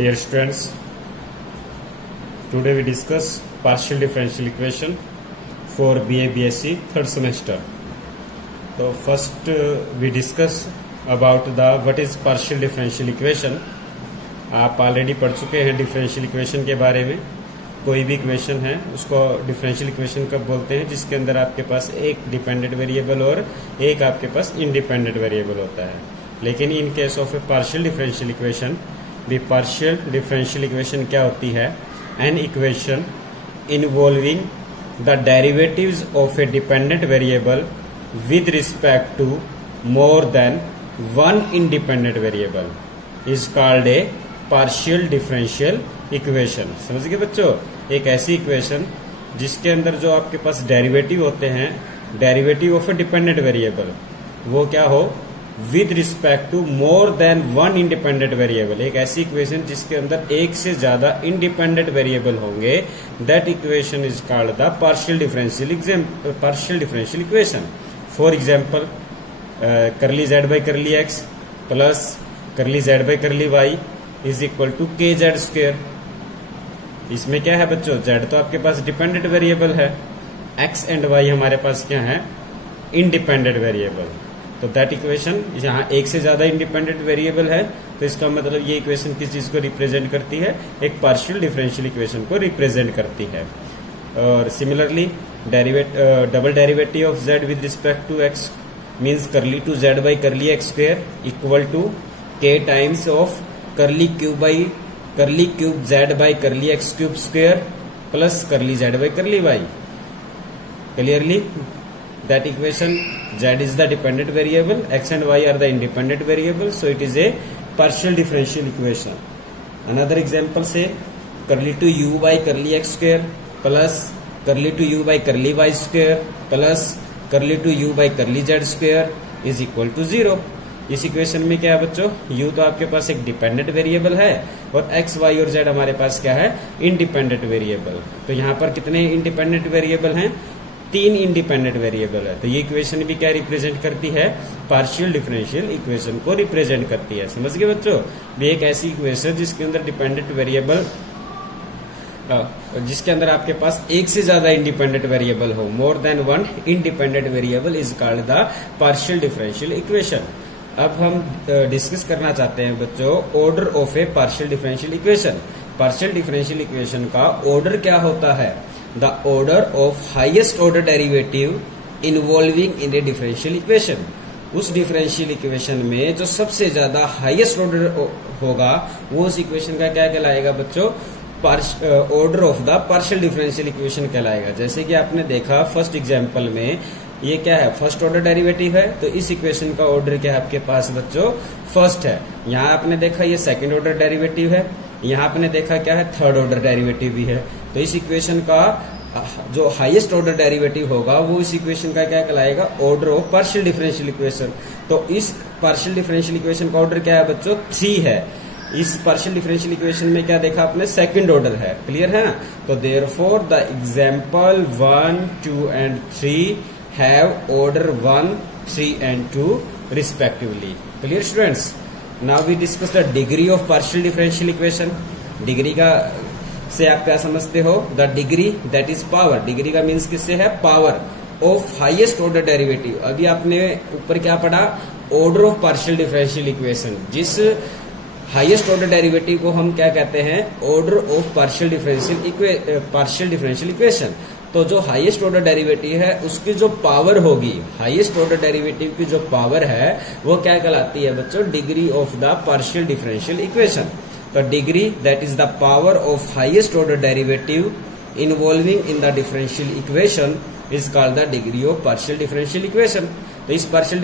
Dear students, today we discuss partial differential equation for BA BSc third semester. So first we discuss about the what is partial differential equation. आप already पढ़ चुके हैं differential equation के बारे में. कोई भी इक्वेशन है उसको डिफरेंशियल इक्वेशन कब बोलते हैं, जिसके अंदर आपके पास एक डिपेंडेंट वेरिएबल और एक आपके पास इंडिपेंडेंट वेरिएबल होता है. लेकिन in case of a partial differential equation, the partial differential equation क्या होती है? An equation involving the derivatives of a dependent variable with respect to more than one independent variable is called a partial differential equation. समझ गए बच्चों? एक ऐसी equation जिसके अंदर जो आपके पास डेरिवेटिव होते हैं, derivative of a dependent variable, वो क्या हो? With respect to more than one independent variable. एक ऐसी इक्वेशन जिसके अंदर एक से ज्यादा इंडिपेंडेंट वेरिएबल होंगे, that equation is called the partial differential equation. For example, curly Z by curly x plus curly Z by curly y is equal to k z square. इसमें क्या है बच्चों? जेड तो आपके पास डिपेंडेंट वेरिएबल है, x and Y हमारे पास क्या है? Independent variable. तो दैट इक्वेशन, यहाँ एक से ज्यादा इंडिपेंडेंट वेरिएबल है, तो इसका मतलब ये इक्वेशन किस चीज को रिप्रेजेंट करती है? एक पार्शियल डिफरेंशियल इक्वेशन को रिप्रेजेंट करती है. और similarly double derivative of Z with respect to X means curly two Z by curly x square equal to K times of curly cube Z by curly X cube square plus curly Z by curly Y. Clearly that equation, z is the dependent variable, x and y are the independent variables, so it is a partial differential equation. Another example say curly to u by curly x square plus curly to u by curly y square plus curly to u by curly z square is equal to 0. इस equation में क्या है बच्चों? u तो आपके पास एक dependent variable है और x, y और z हमारे पास क्या है? Independent variable. तो यहाँ पर कितने इंडिपेंडेंट वेरिएबल हैं? 3 इंडिपेंडेंट वेरिएबल है. तो ये इक्वेशन भी क्या रिप्रेजेंट करती है? पार्शियल डिफरेंशियल इक्वेशन को रिप्रेजेंट करती है. समझ गए बच्चों? ये एक ऐसी इक्वेशन जिसके अंदर डिपेंडेंट वेरिएबल, जिसके अंदर आपके पास एक से ज्यादा इंडिपेंडेंट वेरिएबल हो, मोर than one independent variable is called the partial differential equation. अब हम डिस्कस करना चाहते हैं बच्चों order of a partial differential equation. Partial differential equation का ऑर्डर क्या होता है? The order of highest order derivative involving in a differential equation. उस डिफरेंशियल इक्वेशन में जो सबसे ज्यादा हाईएस्ट ऑर्डर होगा वो उस इक्वेशन का क्या कहलाएगा बच्चों? Order of the partial differential equation कहलाएगा. जैसे कि आपने देखा फर्स्ट एग्जांपल में, ये क्या है? फर्स्ट ऑर्डर डेरिवेटिव है, तो इस इक्वेशन का ऑर्डर क्या है आपके पास बच्चों? फर्स्ट है. यहाँ आपने देखा ये सेकंड ऑर्डर डेरिवेटिव है, यहाँ आपने देखा क्या है? थर्ड ऑर्डर डेरिवेटिव भी है. तो इस इक्वेशन का जो हाईएस्ट ऑर्डर डेरिवेटिव होगा वो इस इक्वेशन का क्या कहलाएगा? Order of partial differential equation. तो इस पार्शियल डिफरेंशियल इक्वेशन का ऑर्डर क्या है बच्चों? 3 है. इस पार्शियल डिफरेंशियल इक्वेशन में क्या देखा आपने? सेकंड ऑर्डर है. क्लियर है ना? तो therefore the example 1, 2 and 3 have order 1, 3 and 2 respectively. Clear students? Now we discuss the degree of partial differential equation. Degree का से आप क्या समझते हो? The degree that is power. Degree का मीन्स किससे है? Power of highest order derivative. अभी आपने ऊपर क्या पढ़ा? Order of partial differential equation. जिस हाईएस्ट ऑर्डर डेरिवेटिव को हम क्या कहते हैं? Order of partial differential equation. तो जो हाईएस्ट ऑर्डर डेरिवेटिव है उसकी जो पावर होगी, हाईएस्ट ऑर्डर डेरिवेटिव की जो पावर है वो क्या कहलाती है बच्चों? Degree of the partial differential equation. तो degree that is the power of highest order derivative involving in the differential equation is called the degree of partial differential equation. तो इस पार्शियल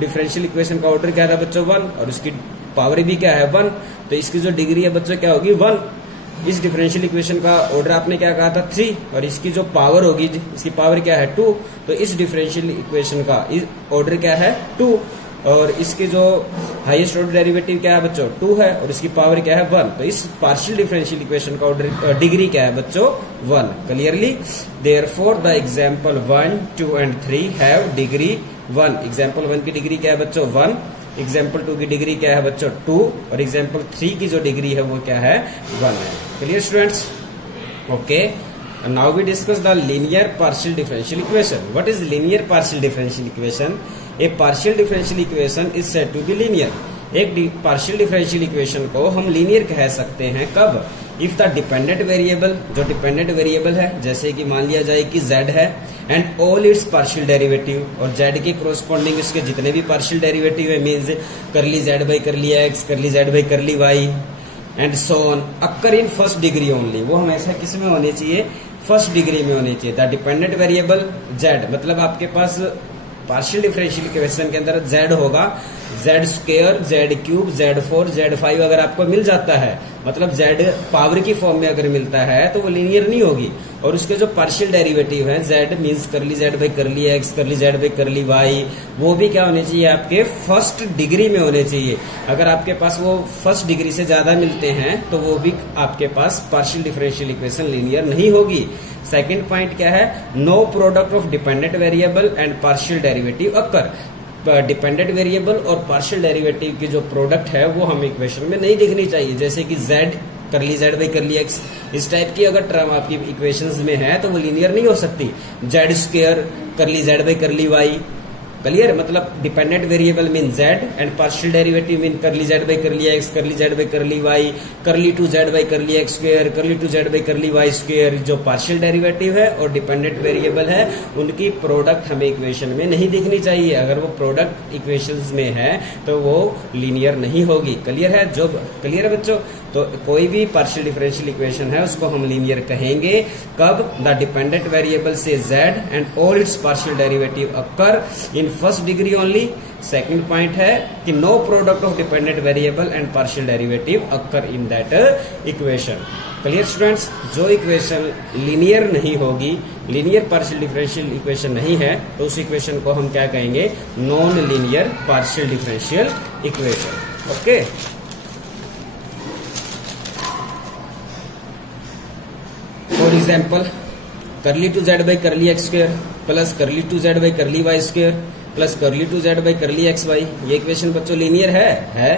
डिफरेंशियल इक्वेशन का order क्या था बच्चों? 1, और उसकी power भी क्या है? 1. तो इसकी जो डिग्री है बच्चों क्या होगी? 1. इस डिफरेंशियल इक्वेशन का ऑर्डर आपने क्या कहा था? 3, और इसकी जो पावर होगी, इसकी पावर क्या है? 2. तो इस डिफरेंशियल इक्वेशन का ऑर्डर क्या है? 2. और इसकी जो हाईएस्ट ऑर्डर डेरिवेटिव क्या है बच्चों? 2 है, और इसकी पावर क्या है? 1. तो इस पार्शियल डिफरेंशियल इक्वेशन का ऑर्डर डिग्री क्या है बच्चों? 1. Clearly therefore the example 1, 2 and 3 have degree 1. Example 1 की डिग्री क्या है बच्चों? 1. एग्जाम्पल 2 की डिग्री क्या है बच्चों 2 और एग्जाम्पल 3 की जो डिग्री है वो क्या है 1 है। Clear students? Okay, now we discuss the linear partial differential equation. What is linear partial differential equation? A partial differential equation is said to be linear. एक पार्शियल डिफरेंशियल इक्वेशन को हम लीनियर कह सकते हैं कब? इफ द डिपेंडेंट वेरिएबल, जो dependent variable है जैसे कि मान लिया जाए कि z है and all its partial derivative, और z के कोरोस्पोंडिंग इसके जितने भी पार्शियल डेरिवेटिव है मीन्स करली z by curly x, curly z by curly y and so on occur in first degree only. वो हमेशा किस में होने चाहिए? फर्स्ट डिग्री में होने चाहिए। द डिपेंडेंट वेरिएबल z, मतलब आपके पास पार्शियल डिफरेंशियल इक्वेशन के अंदर z होगा z square, z cube, z4, z5 अगर आपको मिल जाता है, मतलब z पावर की फॉर्म में अगर मिलता है तो वो लीनियर नहीं होगी। और उसके जो पार्शियल डेरिवेटिव है z मीन्स करली z by curly x, curly z by curly y, वो भी क्या होने चाहिए? आपके फर्स्ट डिग्री में होने चाहिए। अगर आपके पास वो फर्स्ट डिग्री से ज्यादा मिलते हैं तो वो भी आपके पास पार्शियल डिफरेंशियल इक्वेशन लीनियर नहीं होगी। सेकेंड पॉइंट क्या है? No product of dependent variable and partial derivative occur. Dependent variable और पार्शियल डेरिवेटिव की जो प्रोडक्ट है वो हमें इक्वेशन में नहीं दिखनी चाहिए। जैसे कि z करली z बाई करली x, इस टाइप की अगर टर्म आपकी इक्वेशंस में है तो वो लीनियर नहीं हो सकती। z square curly z by curly y, clear? मतलब dependent variable mean z and partial derivative mean curly z by curly x, curly z by curly y, करली 2z by curly x square, करली 2z by curly y square. जो partial derivative है और dependent variable है उनकी product हमें equation में नहीं दिखनी चाहिए। अगर वो प्रोडक्ट इक्वेशंस में है तो वो लीनियर नहीं होगी। क्लियर है? जो क्लियर है बच्चों? तो कोई भी पार्शियल डिफरेंशियल इक्वेशन है उसको हम लीनियर कहेंगे कब? The dependent variable say z and all its partial derivative occur in first degree only. Second point है कि no product of dependent variable and partial derivative occur in that equation. Clear students? जो equation linear नहीं होगी, linear partial differential equation नहीं है, तो उस equation को हम क्या कहेंगे? Non linear partial differential equation. Okay, for example करली 2z by curly x square plus करली 2z by curly y square plus करली 2z बाई करली xy, ये इक्वेशन बच्चों लीनियर है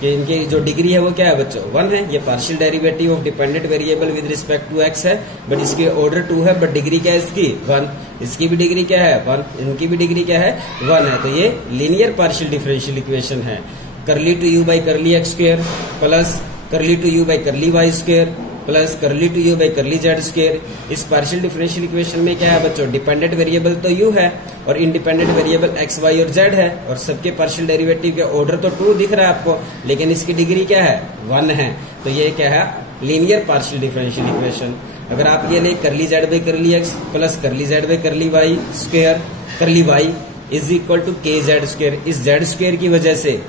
कि इनकी जो डिग्री है वो क्या है बच्चों? 1 है। ये partial derivative of dependent variable with respect to x है, बट इसकी ऑर्डर 2 है, बट डिग्री क्या है इसकी? 1। इसकी भी डिग्री क्या है? 1। इनकी भी डिग्री क्या है? 1 है। तो ये लीनियर पार्शियल डिफरेंशियल इक्वेशन है। करली 2u by curly x square plus करली 2u by curly y square plus करली 2u by curly z square. इस पार्शियल डिफरेंशियल इक्वेशन में क्या है बच्चों? डिपेंडेंट वेरिएबल तो u है और इंडिपेंडेंट वेरिएबल x, y और z है, और सबके पार्शियल डेरिवेटिव के ऑर्डर तो 2 दिख रहा है आपको, लेकिन इसकी डिग्री क्या है? 1 है। तो ये क्या है? Linear partial differential equation. अगर आप ये ले करली z by curly x plus करली z by curly y square करली y is equal to k Z square. इस z स्क्वायर की वजह से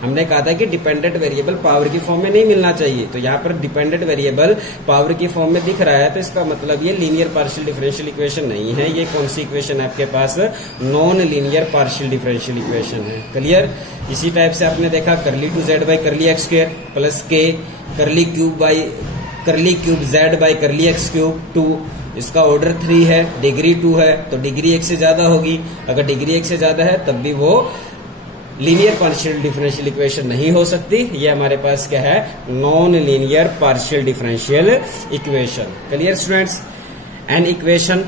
हमने कहा था कि डिपेंडेंट वेरिएबल पावर की फॉर्म में नहीं मिलना चाहिए, तो यहाँ पर डिपेंडेंट वेरिएबल पावर की फॉर्म में दिख रहा है, तो इसका मतलब ये लीनियर पार्शियल डिफरेंशियल इक्वेशन नहीं है। ये कौन सी इक्वेशन है आपके पास? Non linear partial differential equation है। क्लियर? इसी टाइप से आपने देखा करली 2z by curly x square plus के करली cube z by curly x cube 2, इसका ऑर्डर 3 है, डिग्री 2 है, तो डिग्री 1 से ज्यादा होगी। अगर डिग्री 1 से ज्यादा है तब भी वो लीनियर पार्शियल डिफरेंशियल इक्वेशन नहीं हो सकती। ये हमारे पास क्या है? Non linear partial differential equation. Clear students? An equation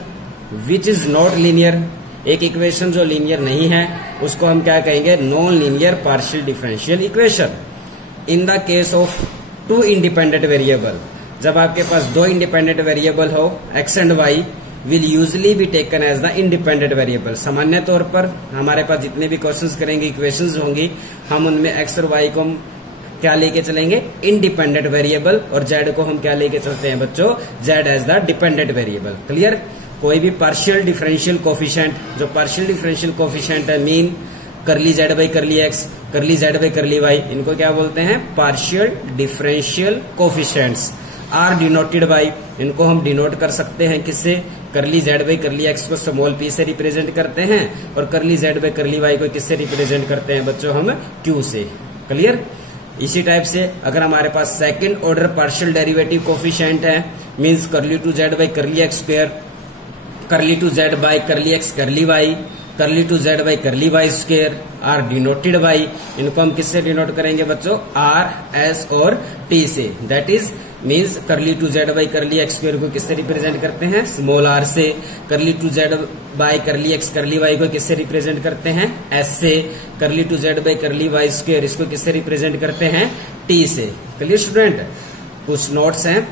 which is not linear, एक इक्वेशन जो लीनियर नहीं है उसको हम क्या कहेंगे? Non linear partial differential equation. In the case of 2 independent variable, जब आपके पास 2 इंडिपेंडेंट वेरिएबल हो x and y will usually be taken as the independent variable। सामान्य तौर पर हमारे पास जितने भी क्वेश्चंस करेंगे, इक्वेशंस होंगी, हम उनमें x और y को हम क्या लेके चलेंगे? इंडिपेंडेंट वेरिएबल, और z को हम क्या लेके चलते हैं बच्चों? z as the dependent variable. Clear? कोई भी पार्शियल डिफरेंशियल कोफिशिएंट, जो पार्शियल डिफरेंशियल कोफिशिएंट है mean curly z by curly x, curly z by curly y, इनको क्या बोलते हैं? Partial differential coefficients. Are denoted by, इनको हम डिनोट कर सकते हैं किससे? Curly z by curly x को स्मॉल p से रिप्रेजेंट करते हैं, और करली z बाई करली y को किससे रिप्रेजेंट करते हैं बच्चों? हम q से। क्लियर? इसी टाइप से अगर हमारे पास second order partial derivative coefficient है means curly 2z by curly x square, करली 2z by curly x curly y curly two Z by curly y square are denoted by, इनको हम किससे डिनोट करेंगे बच्चों, आर, एस और टी से। That is means curly two Z by curly x square को किससे रिप्रेजेंट करते हैं, स्मॉल आर से। Curly two Z by curly x curly y को किससे रिप्रेजेंट करते हैं, एस से। Curly two Z by curly y square इसको किससे रिप्रेजेंट करते हैं, टी से। Clear student. कुछ नोट्स हैं,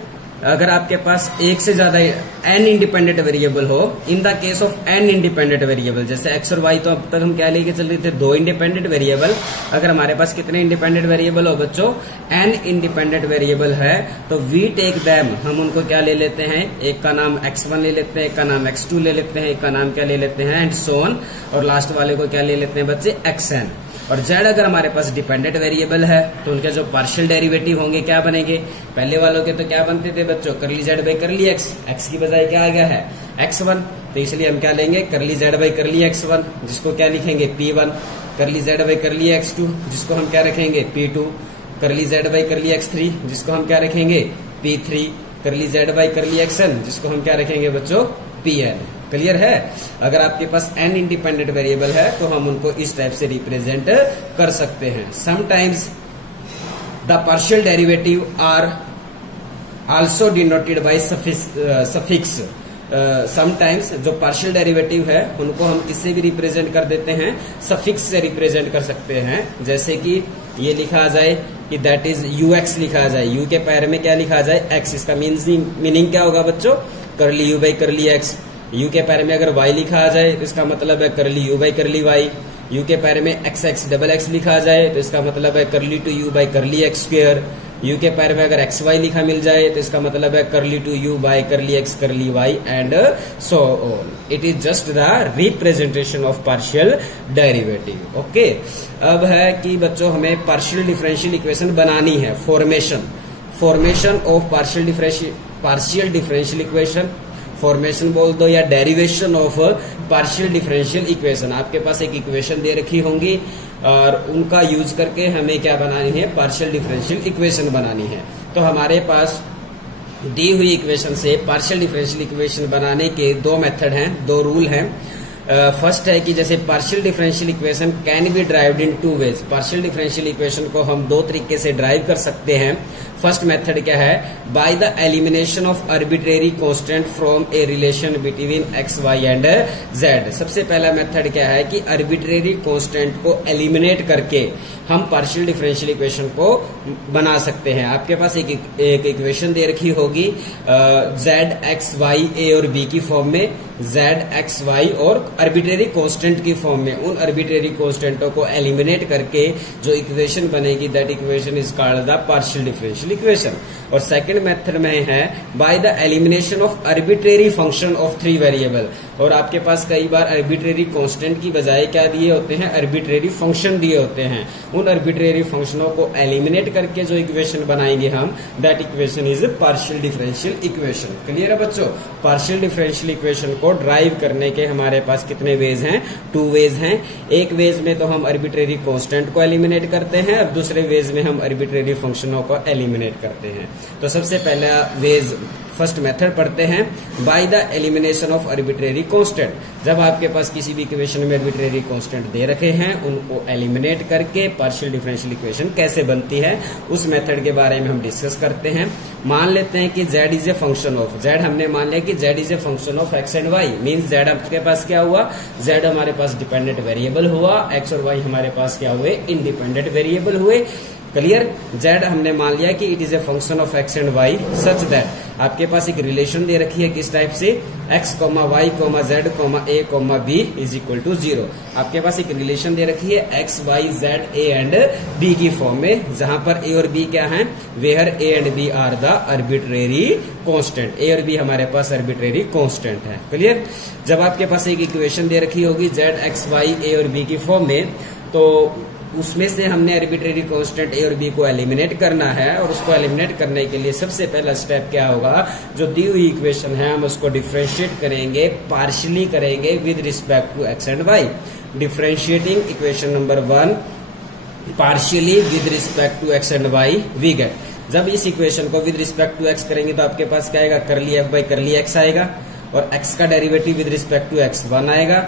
अगर आपके पास एक से ज्यादा एन इंडिपेंडेंट वेरिएबल हो, in the case of an independent variable, जैसे एक्स और वाई तो अब तक हम क्या लेके चल रहे थे, दो इंडिपेंडेंट वेरिएबल। अगर हमारे पास कितने इंडिपेंडेंट वेरिएबल हो बच्चों, एन इंडिपेंडेंट वेरिएबल है, तो वी टेक दैम, हम उनको क्या ले लेते हैं, एक का नाम x1 ले लेते हैं, एक का नाम x2 ले लेते हैं, एक का नाम क्या ले लेते हैं, एंड सो ऑन, और लास्ट वाले को क्या ले लेते हैं बच्चे, xn। और z अगर हमारे पास डिपेंडेंट वेरिएबल है तो उनके जो पार्शियल डेरिवेटिव होंगे क्या बनेंगे, पहले वालों के तो क्या बनते थे बच्चों, curly z by curly x, x की बजाय क्या आ गया है, x1, तो इसलिए हम क्या लेंगे, करली z बाई करली x1, जिसको क्या लिखेंगे, p1, करली z बाई करली x2, जिसको हम क्या रखेंगे, p2, करली z बाई करली x3, जिसको हम क्या रखेंगे, p3, करली z बाई करली xn, जिसको हम क्या रखेंगे बच्चों, pn। क्लियर है। अगर आपके पास n इंडिपेंडेंट वेरिएबल है तो हम उनको इस टाइप से रिप्रेजेंट कर सकते हैं। Sometimes the partial derivative are also denoted by suffix. Sometimes जो पार्शियल डेरिवेटिव है उनको हम किससे भी रिप्रेजेंट कर देते हैं, सफिक्स से रिप्रेजेंट कर सकते हैं। जैसे कि ये लिखा जाए कि दैट इज ux लिखा जाए, u के पैर में क्या लिखा जाए, x। इसका मीनिंग क्या होगा बच्चों, करली u by curly x। u के पैर में अगर y लिखा आ जाए तो इसका मतलब है करली u by curly y। u के पैर में xx डबल x लिखा जाए तो इसका मतलब है curly two u by curly x square. u के पैर में अगर xy लिखा मिल जाए तो इसका मतलब है curly two u by curly x curly y and so on. It is just the representation of partial derivative. Okay, अब है कि बच्चों हमें पार्शियल डिफरेंशियल इक्वेशन बनानी है। Formation of partial differential equation, formation बोल दो या derivation of partial differential equation. आपके पास एक इक्वेशन दे रखी होंगी और उनका यूज करके हमें क्या बनानी है, पार्शियल डिफरेंशियल इक्वेशन बनानी है। तो हमारे पास दी हुई इक्वेशन से पार्शियल डिफरेंशियल इक्वेशन बनाने के दो मेथड हैं, दो रूल हैं। फर्स्ट है कि जैसे partial differential equation can be derived in two ways. Partial differential equation को हम दो तरीके से ड्राइव कर सकते हैं। फर्स्ट मेथड क्या है, by the elimination of arbitrary constant from a relation between x y and z. सबसे पहला मेथड क्या है कि आर्बिट्रेरी कांस्टेंट को एलिमिनेट करके हम पार्शियल डिफरेंशियल इक्वेशन को बना सकते हैं। आपके पास एक इक्वेशन दे रखी होगी जेड एक्स वाई ए और बी की फॉर्म में, जेड एक्स वाई और आर्बिट्रेरी कांस्टेंट की फॉर्म में। उन आर्बिट्रेरी कांस्टेंटों को एलिमिनेट करके जो इक्वेशन बनेगी that equation is called the partial differential equation. और सेकंड मेथड में है by the elimination of arbitrary function of three variable. और आपके पास कई बार आर्बिट्रेरी कांस्टेंट की बजाय क्या दिए होते हैं, आर्बिट्रेरी फंक्शन दिए होते हैं। उन आर्बिट्रेरी फंक्शनों को एलिमिनेट करके जो इक्वेशन बनाएंगे हम, that equation is partial differential equation. Clear है बच्चों। पार्शियल डिफरेंशियल इक्वेशन को ड्राइव करने के हमारे पास कितने वेज हैं, टू वेज हैं। एक वेज में तो हम आर्बिट्रेरी कांस्टेंट को एलिमिनेट करते हैं, अब दूसरे वेज में हम आर्बिट्रेरी फंक्शनों को एलिमिनेट करते हैं। तो सबसे पहला वेज, फर्स्ट मेथड पढ़ते हैं, bye the elimination of arbitrary constant. जब आपके पास किसी भी इक्वेशन में आर्बिट्रेरी कांस्टेंट दे रखे हैं, उनको एलिमिनेट करके पार्शियल डिफरेंशियल इक्वेशन कैसे बनती है उस मेथड के बारे में हम डिस्कस करते हैं। मान लेते हैं कि z is a function of, z हमने मान लिया कि z is a function of x and y। Means z आपके पास क्या हुआ, z हमारे पास डिपेंडेंट वेरिएबल हुआ, x और y हमारे पास क्या हुए, इंडिपेंडेंट वेरिएबल हुए। क्लियर। z हमने मान लिया कि it is a function of x and y such that आपके पास एक रिलेशन दे रखी है किस टाइप से, x, y, z, a, b is equal to 0। आपके पास एक रिलेशन दे रखी है x, y, z, a and b की फॉर्म में, जहां पर a और b क्या है, where a and b are the arbitrary constant. a और b हमारे पास आर्बिट्रेरी कांस्टेंट है। क्लियर। जब आपके पास एक इक्वेशन दे रखी होगी z, x, y, a और b की फॉर्म में, तो उसमें से हमने आर्बिट्रेरी कांस्टेंट ए और बी को एलिमिनेट करना है। और उसको एलिमिनेट करने के लिए सबसे पहला स्टेप क्या होगा, जो दी हुई इक्वेशन है हम उसको डिफरेंशिएट करेंगे, पार्शियली करेंगे with respect to x and y. Differentiating equation number 1 partially with respect to x and Y we get. जब इस इक्वेशन को विद रिस्पेक्ट टू एक्स करेंगे तो आपके पास क्या आएगा, curly F by curly x आएगा, और एक्स का derivative with respect to x 1 आएगा,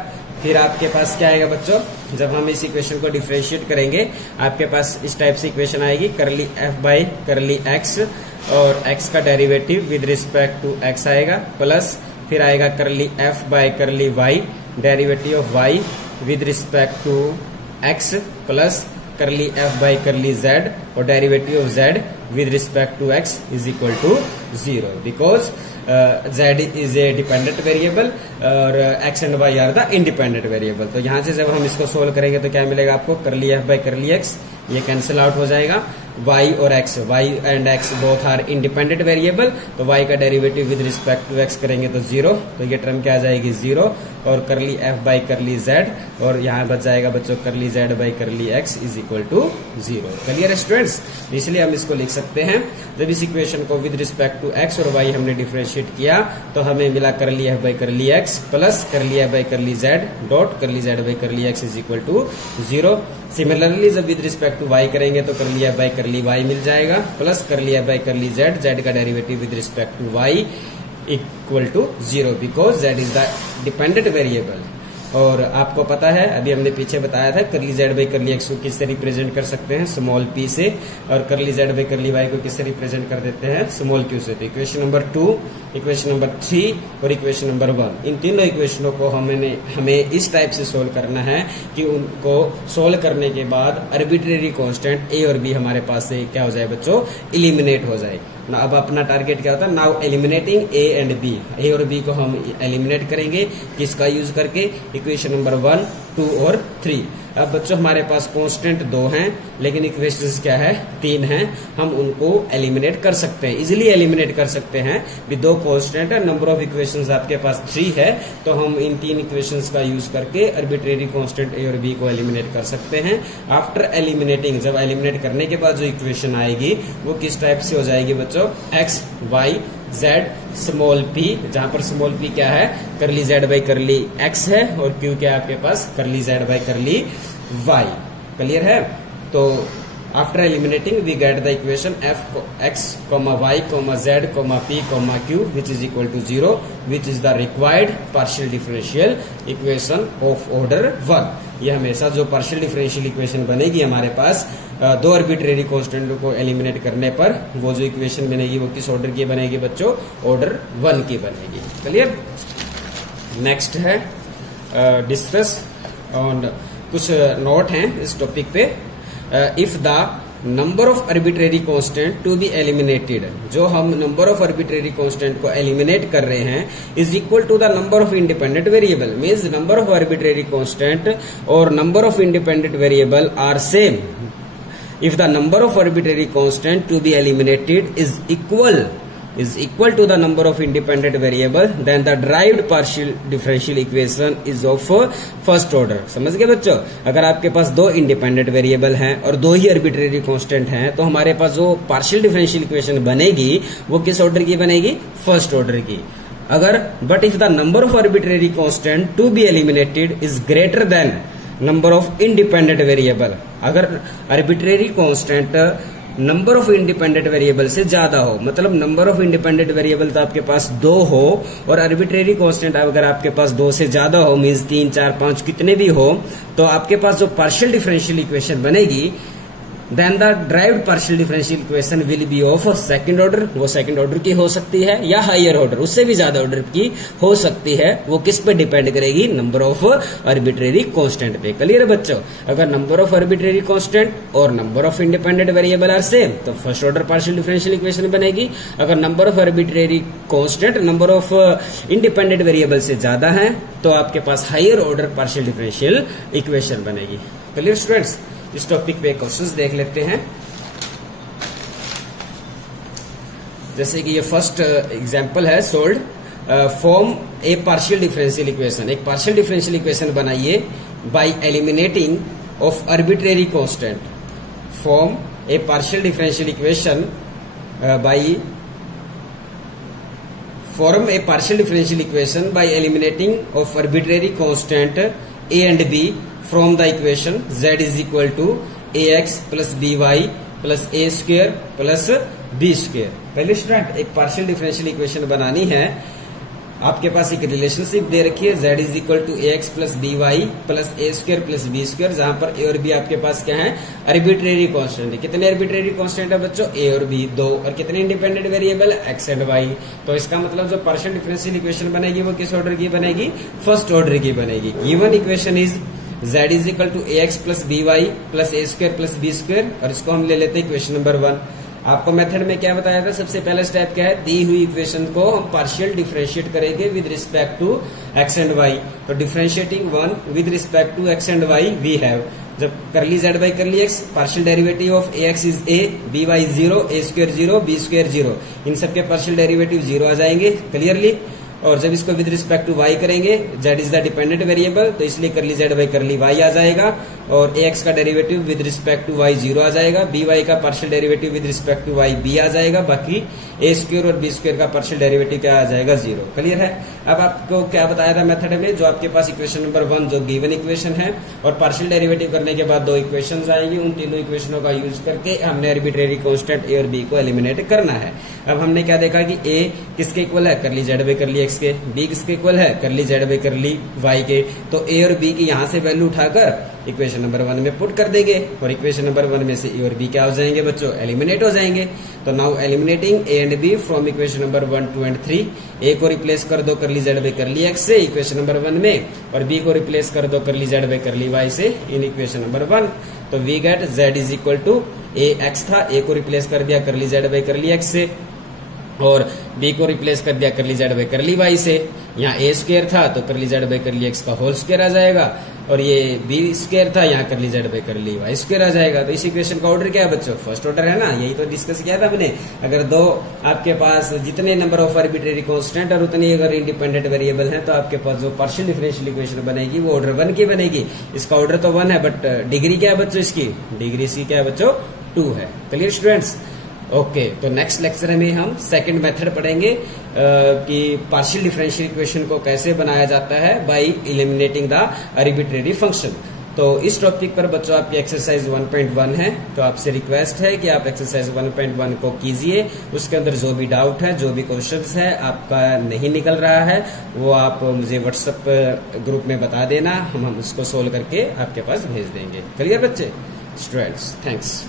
फिर आपके पास क्या आएगा बच्चों, जब हम इस इक्वेशन को डिफरेंशिएट करेंगे आपके पास इस टाइप से इक्वेशन आएगी, curly F by curly X और एक्स का derivative with respect to X आएगा, प्लस फिर आएगा curly F by curly Y derivative of Y with respect to X, plus curly F by curly Z और derivative of Z with respect to X is equal to 0 because z is a dependent variable और x and y are the independent variable. तो यहां से जब हम इसको solve करेंगे तो क्या मिलेगा आपको, curly f by curly x, ये कैंसिल आउट हो जाएगा, y और x, y and x both are independent variable, तो y का derivative with respect to x करेंगे तो 0, तो ये टर्म क्या आ जाएगी 0 और करली f बाई करली z और यहाँ बच जाएगा बच्चों curly z by curly x is equal to 0। Clear है स्टूडेंट्स, इसलिए हम इसको लिख सकते हैं, जब इस इक्वेशन को विद रिस्पेक्ट टू x और y हमने डिफरेंशिएट किया तो हमें मिला curly f by curly x plus curly f by curly z dot curly z by curly x is equal to 0। Similarly जब विद रिस्पेक्ट टू y करेंगे तो curly f by curly y मिल जाएगा, plus curly f by curly z, z का derivative with respect to y equal to 0 because z is the dependent variable. और आपको पता है अभी हमने पीछे बताया था करली जेड बाई करली एक्स को किससे रिप्रेजेंट कर सकते हैं, स्मॉल पी से, और करली जेड बाई करली वाई को किससे रिप्रेजेंट कर देते हैं, स्मॉल क्यू से। तो इक्वेशन नंबर 2, इक्वेशन नंबर 3 और इक्वेशन नंबर 1, इन तीनों इक्वेशनों को हमें इस टाइप से सोल्व करना है कि उनको सोल्व करने के बाद आर्बिट्रेरी कांस्टेंट ए और बी हमारे पास से क्या हो जाए बच्चों, इलिमिनेट हो जाए। अब अपना टारगेट क्या होता है, now eliminating A and B, A और बी को हम एलिमिनेट करेंगे, किसका यूज करके, इक्वेशन नंबर 1, 2 और 3। अब बच्चों हमारे पास कांस्टेंट 2 हैं लेकिन इक्वेशंस क्या है, 3 हैं, हम उनको एलिमिनेट कर सकते हैं, इजिली एलिमिनेट कर सकते हैं। भी 2 कांस्टेंट है, नंबर ऑफ इक्वेशंस आपके पास 3 है, तो हम इन 3 इक्वेशंस का यूज करके आर्बिट्रेरी कांस्टेंट ए और बी को एलिमिनेट कर सकते हैं। आफ्टर एलिमिनेटिंग, जब एलिमिनेट करने के बाद जो इक्वेशन आएगी वो किस टाइप से हो जाएगी बच्चों, x y z small p, जहां पर स्मॉल p क्या है, करली z बाई करली x है और q क्या है आपके पास, curly z by curly y। Clear है, तो after eliminating we get the equation f x, y, z, p, q which is equal to 0 which is the required partial differential equation of order 1। ये हमेशा जो partial differential equation बनेगी हमारे पास 2 arbitrary constant को eliminate करने पर, वो जो इक्वेशन बनेगी वो किस ऑर्डर की बनेगी बच्चों, ऑर्डर 1 की बनेगी। क्लियर, नेक्स्ट है डिस्कस ऑन, कुछ नोट हैं इस टॉपिक पे। If the number of arbitrary constant to be eliminated, जो हम नंबर ऑफ आर्बिट्रेरी कांस्टेंट को एलिमिनेट कर रहे हैं, is equal to the number of independent variable, means number of arbitrary constant और number of independent variable are same. If the number of arbitrary constant to be eliminated is equal to the number of independent variable, then the derived partial differential equation is of first order। समझ गए बच्चों, अगर आपके पास 2 independent variable हैं और 2 ही arbitrary constant हैं तो हमारे पास जो पार्शियल डिफरेंशियल इक्वेशन बनेगी वो किस ऑर्डर की बनेगी, फर्स्ट ऑर्डर की। अगर but if the number of arbitrary constant to be eliminated is greater than number of independent variable, अगर arbitrary constant number of independent variable से ज्यादा हो, मतलब नंबर ऑफ इंडिपेंडेंट वेरिएबल तो आपके पास 2 हो और आर्बिट्रेरी कांस्टेंट अगर आपके पास 2 से ज्यादा हो, मीन्स 3, 4, 5 कितने भी हो, तो आपके पास जो पार्शियल डिफरेंशियल इक्वेशन बनेगी, then the derived partial differential equation will be of second order, वो सेकंड ऑर्डर की हो सकती है या हायर ऑर्डर, उससे भी ज्यादा ऑर्डर की हो सकती है, वो किस पे डिपेंड करेगी, नंबर ऑफ आर्बिट्रेरी कांस्टेंट पे। क्लियर है बच्चों, अगर नंबर ऑफ आर्बिट्रेरी कांस्टेंट और number of independent variable are same तो first order partial differential equation बनेगी। अगर number of arbitrary constant number of independent variable से ज्यादा है तो आपके पास higher order partial differential equation बनेगी। क्लियर स्टूडेंट्स, इस टॉपिक पे क्वेश्चंस देख लेते हैं। जैसे कि ये फर्स्ट एग्जांपल है, सोल्ड फॉर्म ए पार्शियल डिफरेंशियल इक्वेशन, एक पार्शियल डिफरेंशियल इक्वेशन बनाइए bye eliminating of arbitrary constant. Form A partial differential equation by form a partial differential equation by eliminating of arbitrary constant a and b from the equation z is equal to ax plus by plus a square plus b square। पहले student एक partial differential equation बनानी है आपके पास एक relationship दे रखी है z is equal to a x plus b y plus a square plus b square, जहां पर ए और बी आपके पास क्या है, आर्बिट्रेरी कांस्टेंट है। कितने आर्बिट्रेरी कांस्टेंट है बच्चों, ए और बी दो, और कितने independent variable x and Y. तो इसका मतलब जो पार्शियल डिफरेंशियल इक्वेशन बनेगी वो किस ऑर्डर की बनेगी, फर्स्ट ऑर्डर की बनेगी। Given equation is z is equal to a x plus b y plus a square plus b square, और इसको हम ले लेते हैं इक्वेशन नंबर 1। आपको मेथड में क्या बताया था, सबसे पहला स्टेप क्या है, दी हुई इक्वेशन को हम पार्शियल डिफरेंशिएट करेंगे with respect to x and Y. तो differentiating 1 with respect to x and Y we have, जब curly z by curly x, partial derivative of A X is a, B Y 0, A square 0, B square 0, इन सबके partial derivative 0 आ जाएंगे clearly. और जब इसको with respect to y करेंगे, z is the dependent variable, तो इसलिए curly z by curly y आ जाएगा, और ax का derivative with respect to y 0 आ जाएगा, by का partial derivative with respect to y b आ जाएगा, बाकी a स्क्वायर और b स्क्वायर का पार्शियल डेरिवेटिव क्या आ जाएगा, 0। क्लियर है। अब आपको क्या बताया था मेथड में, जो आपके पास इक्वेशन नंबर 1 जो गिवन इक्वेशन है, और पार्शियल डेरिवेटिव करने के बाद 2 इक्वेशन आएंगे, उन तीनों इक्वेशनों का यूज करके हमने आर्बिट्रेरी कांस्टेंट a और b को एलिमिनेट करना है। अब हमने क्या देखा कि a किसके इक्वल है, करली z बाई करली x के, b किसके इक्वल है, करली z बाई करली y के। तो a और b की यहां से वैल्यू उठाकर इक्वेशन नंबर 1 में पुट कर देंगे, और इक्वेशन नंबर 1 में से a और b क्या हो जाएंगे बच्चों, एलिमिनेट हो जाएंगे। तो now eliminating a and b from equation number 1, 2 and 3, a को रिप्लेस कर दो करली z बाई करली x से इक्वेशन नंबर 1 में, और b को रिप्लेस कर दो करली z बाई करली y से इन इक्वेशन नंबर 1। तो we get z is equal to a x था, a को रिप्लेस कर दिया करली z बाई करली x से, और b को रिप्लेस कर दिया करली z बाई करली y से। यहाँ a स्क्वायर था तो curly z by curly x का होल स्क्वायर आ जाएगा, और ये b स्क्वायर था, यहाँ curly z by curly y square आ जाएगा। तो इस इक्वेशन का ऑर्डर क्या है बच्चों, फर्स्ट ऑर्डर है ना, यही तो डिस्कस किया था हमने। अगर दो आपके पास जितने नंबर ऑफ आर्बिट्रेरी कांस्टेंट और उतनी अगर इंडिपेंडेंट वेरिएबल है, तो आपके पास जो पार्शियल डिफरेंशियल इक्वेशन बनेगी वो ऑर्डर 1 की बनेगी। इसका ऑर्डर तो 1 है, बट डिग्री क्या है बच्चों, इसकी डिग्री इसकी क्या है बच्चों, 2 है। Clear students. ओके, तो नेक्स्ट लेक्चर में हम सेकंड मेथड पढ़ेंगे कि पार्शियल डिफरेंशियल इक्वेशन को कैसे बनाया जाता है bye eliminating the arbitrary function. तो इस टॉपिक पर बच्चों आपकी एक्सरसाइज 1.1 है, तो आपसे रिक्वेस्ट है कि आप एक्सरसाइज 1.1 को कीजिए। उसके अंदर जो भी डाउट है, जो भी क्वेश्चंस है आपका नहीं निकल रहा है, वो आप मुझे व्हाट्सएप ग्रुप में बता देना, हम उसको सोल्व करके आपके पास भेज देंगे। क्लियर बच्चे, स्टूडेंट्स, थैंक्स।